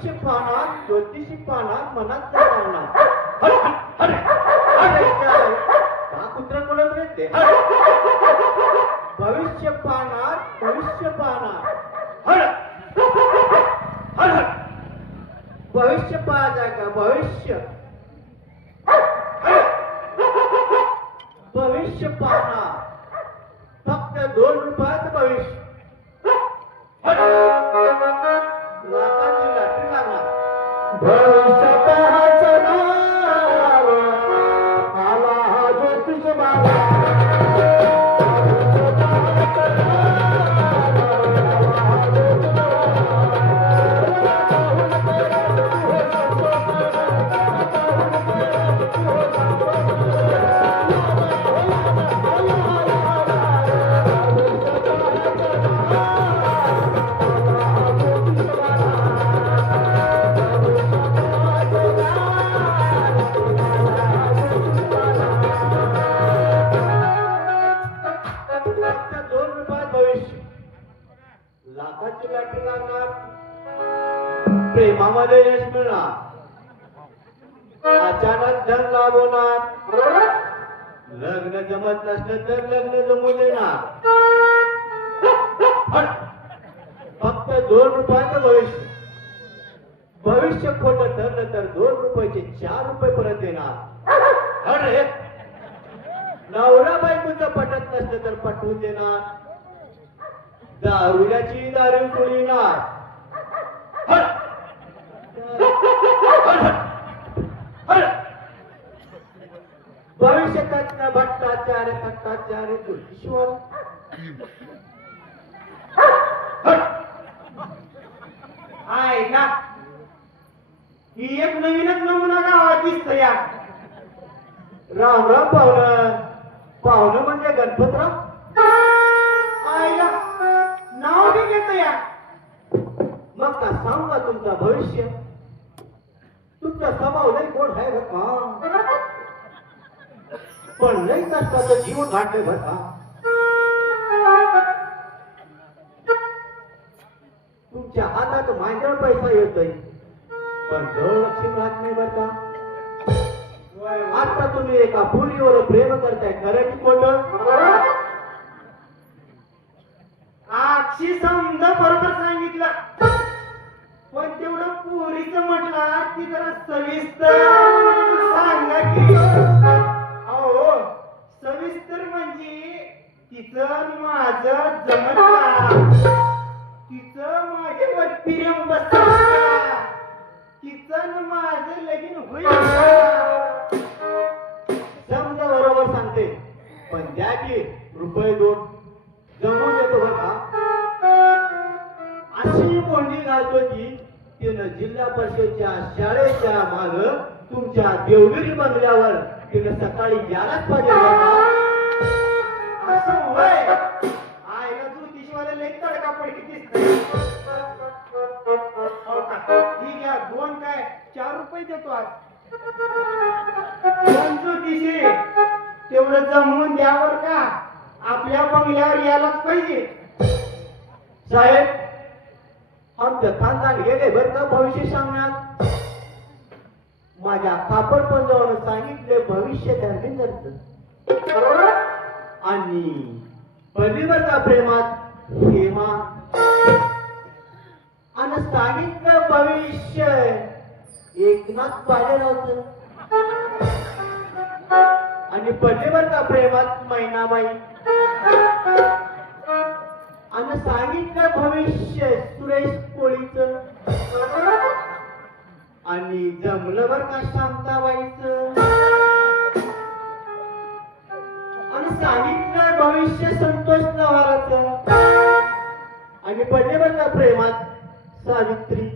भविष्य पाहणार ज्योतिषी पाहणार मनात जाणार अरे अरे का कुत्र बोलत राहते भविष्य पाहणार भविष्य पाहायचा का भविष्य पाहणार फक्त 2 रुपयात भविष्य लाखाची लाटरी लागणार भविष्य पाहायचं नाव आला ज्योतिष बाबा लाखाची लाटरी लागणार प्रेमामध्ये यश मिळणार अचानक धन लाभ होणार लग्न जमत नसलं तर लग्न जमू देणार फक्त 2 रुपयाचं भविष्य खोटं ठरलं तर 2 रुपयाचे 4 रुपये परत देणार अरे नवरा बायकोचं पटत नसलं तर पटवून देणार दारुड्याची दारू सोडणार भविष्यात भट्टाचार्य भट्टाचार्य ज्योतिषवर आहे ना ही एक नवीनच नमुना गावात दिसत या राम राम पाहुणं म्हणजे गणपतराव आईला नाव बी घेत या मग का सांगा तुमचा भविष्य तुमचा स्वभाव लय गोड आहे बघा पण लय कष्टाचं जीवन घातलंय बघा तुमच्या हातात मांजर पैसा येतोय पण जवळ लक्ष्मी राहत नाही बरं का आता तुम्ही एका पुरीवर प्रेम करताय खरं की खोटं अक्षी समजा बरोबर सांगितलं पण तेवढं पुरीचं म्हटलं की जरा सविस्तर सांगा की अहो सविस्तर म्हणजे तिचं माझं जमत तिचं माझ्यावर प्रेम बसत तिचं माझं लगीन होईल समजा बरोबर सांगते पण द्या की रुपये 2 जमून येतो बघा अशी कोंडी घालतो की तिनं जिल्हा परिषदेच्या शाळेच्या माग तुमच्या देवगिरी बंगल्यावर तिनं सकाळी यायलाच पाहिजे असं होय आयला ज्योतिषीवाले लई तडका पडकी दिसतंय ठीक आहे 2 काय 4 रुपये देतो आज 2 ज्योतिषी तेवढं जमवून द्यावर का आपल्या बंगल्यावर यायलाच पाहिजे साहेब आमचं खानदान गेले बरं का भविष्य सांगण्यात माझ्या कापड पंजावर सांगितले भविष्य धर्मेंद्रच आणि पलीवरच्या प्रेमात हेमा आणि सांगितलं भविष्य एकनाथ बालेरावचं आणि पलीवरच्या प्रेमात मैनाबाई आणि सांगितलं भविष्य सुरेश कोळीचं आणि जमलं बर का शांताबाईचं आणि सांगितलं भविष्य संतोष नवाराचं आणि पलीवरच्या प्रेमात सावित्री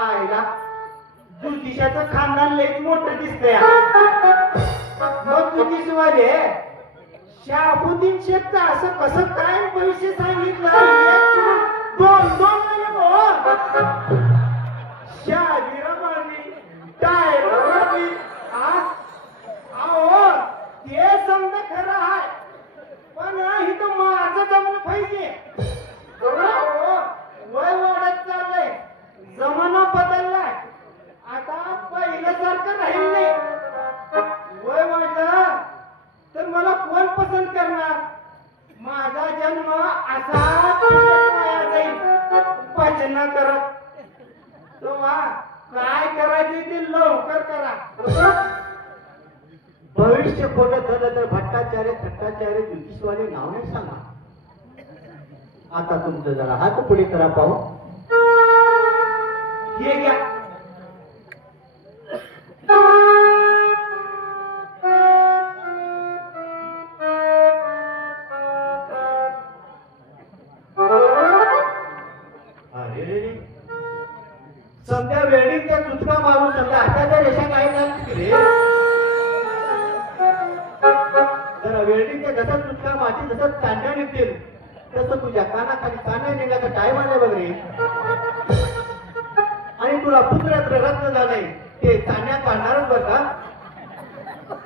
आयला ज्योतिषाचं खानदान लयच मोठं दिसतंय मग ज्योतिषवाले शाबुद्दीन शेखचं असं कसं काय भविष्य सांगितलं 2 शाहिराबानी टायराबानी अहो ते समजा खरं आहे पण इथं माझं जमलं पाहिजे भविष्य खोटं ठरलं तर भट्टाचार्य थट्टाचार्य ज्योतिषवाले नाव नाही सांगा. आता तुमचं जरा हात पुढे करा पाहू. हे घ्या. अरे रे रे. समजा वेळीच्या चुचका मारून समजा हाताच्या रेषा काय नाही रे. जरा वेल्डिंगच्या जसं चुटका माझी जसं चांड्या निघतील तसं तुझ्या कानाखाली चांड्या निघायचा टाइम आलाय बघ रे. आणि तुला पुत्र रत्न झालंय ते चांड्या काढणारच बर का.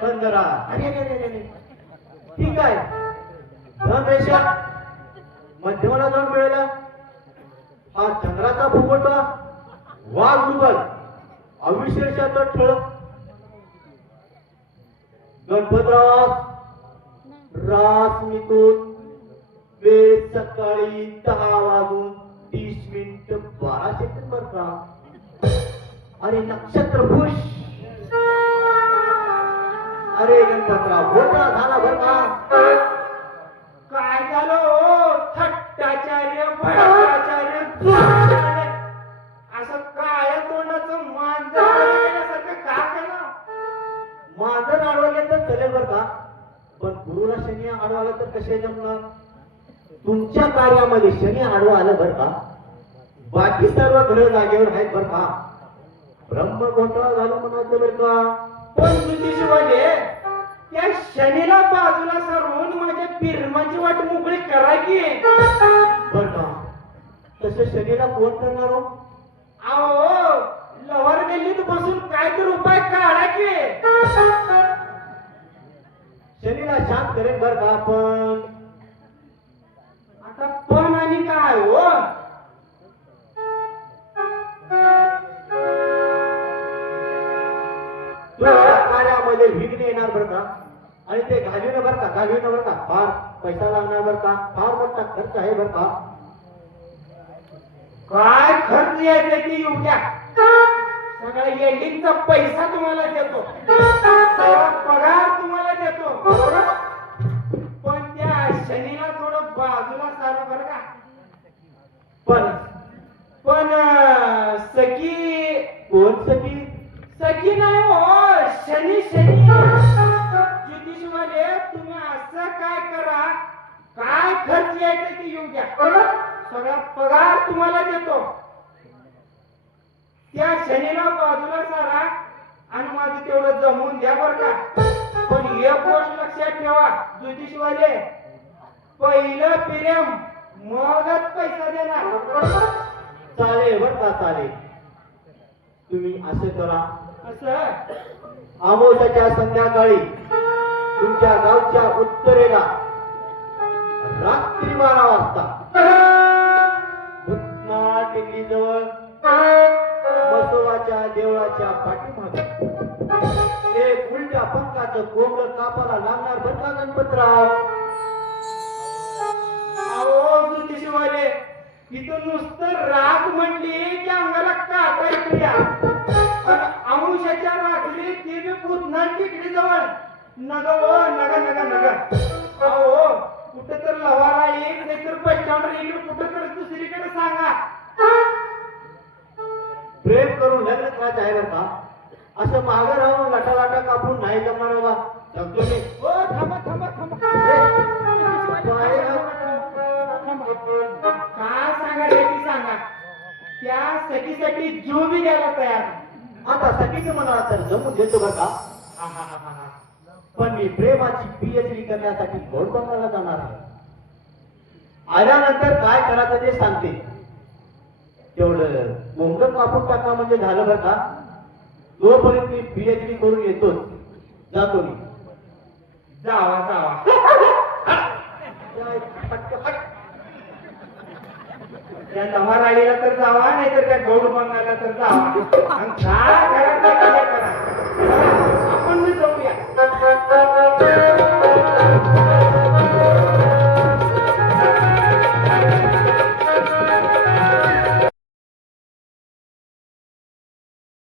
पण जरा अरे अरे अरे अरे ठीक आहे. धन रेषा मध्यमाला जाऊन मिळेला. हा चंद्राचा फुगवटा वाघ उबल अविशेषाचा ठळक गणपतराव रास मिथून वेळ सकाळी 10:30 12 बर का. अरे नक्षत्र पुष. अरे गणपतराव मोठा झाला बर का. काय झालं हो थट्टाचार्य भट्टाचार्य दुष्टाचार्य? असं काय तोंडाचं मांजर का केलं? माझं आडवलं तर चलेल बर का. पण गुरुला शनी आडवाला तर कसे जमणार. तुमच्या कार्यामध्ये शनी आडवा आलं बर का. बाकी सर्व ग्रह जागेवर आहेत बर का. ब्रह्म घोटाळा झाला म्हणायचं बर का. पण ज्योतिषवाले त्या शनीला बाजूला सारून माझ्या पिरमाची वाट मोकळी करा की. बर का. तसं शनीला कोण करणार हो. अहो लवार गल्लीत बसून काय तर उपाय काढा की. शनीला शांत करेन बर का. पण आता पण आणि काय हो. तुमच्या कार्यामध्ये विघ्न येणार बर का. आणि ते घालविणं बर का. घालविणं बर का. फार पैसा लागणार बर का. फार मोठा खर्च आहे बर का. काय खर्च यायचा की येऊ द्या. सगळा एंडिंगचा पैसा तुम्हाला देतो. सगळा पगार तुम्हाला देतो. पण त्या शनीला थोडं बाजूला सारा बरं का. पण सखी कोण सखी. सखी नाही हो शनी शनी. ज्योतिषवाले तुम्ही असं काय करा. काय खर्च यायचा की येऊ द्या. सगळा पगार तुम्हाला देतो. त्या शनीला बाजूला सारा आणि माझं तेवढं जमवून द्या बर का. पण एक गोष्ट लक्षात ठेवा ज्योतिषवाले. पहिलं प्रेम मगच पैसा देणार. चालेल बर का. चालेल. तुम्ही असं करा. असं अमावस्याच्या संध्याकाळी तुमच्या गावच्या उत्तरेला रात्री 12 वाजता भूतनाळ टेकडीजवळ बसवाच्या देवळाच्या पाठीमागे एक उलट्या पंखाचं कोंबड कापाला लागणार बर का गणपतराव. अहो ज्योतिषवाले इथं नुसतं राग म्हणली की अंगाला काटा येतोया. अंशाच्या रात्री ती बी भूतनाळ टेकडी जवळ नग हो नग नग नग. अहो कुठं तर लवारा एक नाहीतर बस स्टँडवर इकडे कुठं तर दुसरीकडे सांगा. प्रेम करून लग्न करायचं आहे बर का. असं मागं राहून लाटा कापून नाही जमणार बाबा. जमतो मी. हो थांबा थांबा थांबा. काय सांगा ती सांगा. त्या सखीसाठी जीव बी द्यायला तयार. आता सगळीच म्हणाला तर जमून देतो बर का. पण मी प्रेमाची PhD करण्यासाठी गोड बंगाला जाणार आहे. आल्यानंतर काय करायचं ते सांगते. तेवढं मोंगल कापून टाका म्हणजे झालं बर का. तोपर्यंत मी PhD करून येतोच. जातो मी. जावा जावा. त्या लव्हाराळीला तर जावा नाहीतर त्या गौड बंगाला तर जावा. आणि काय करायचं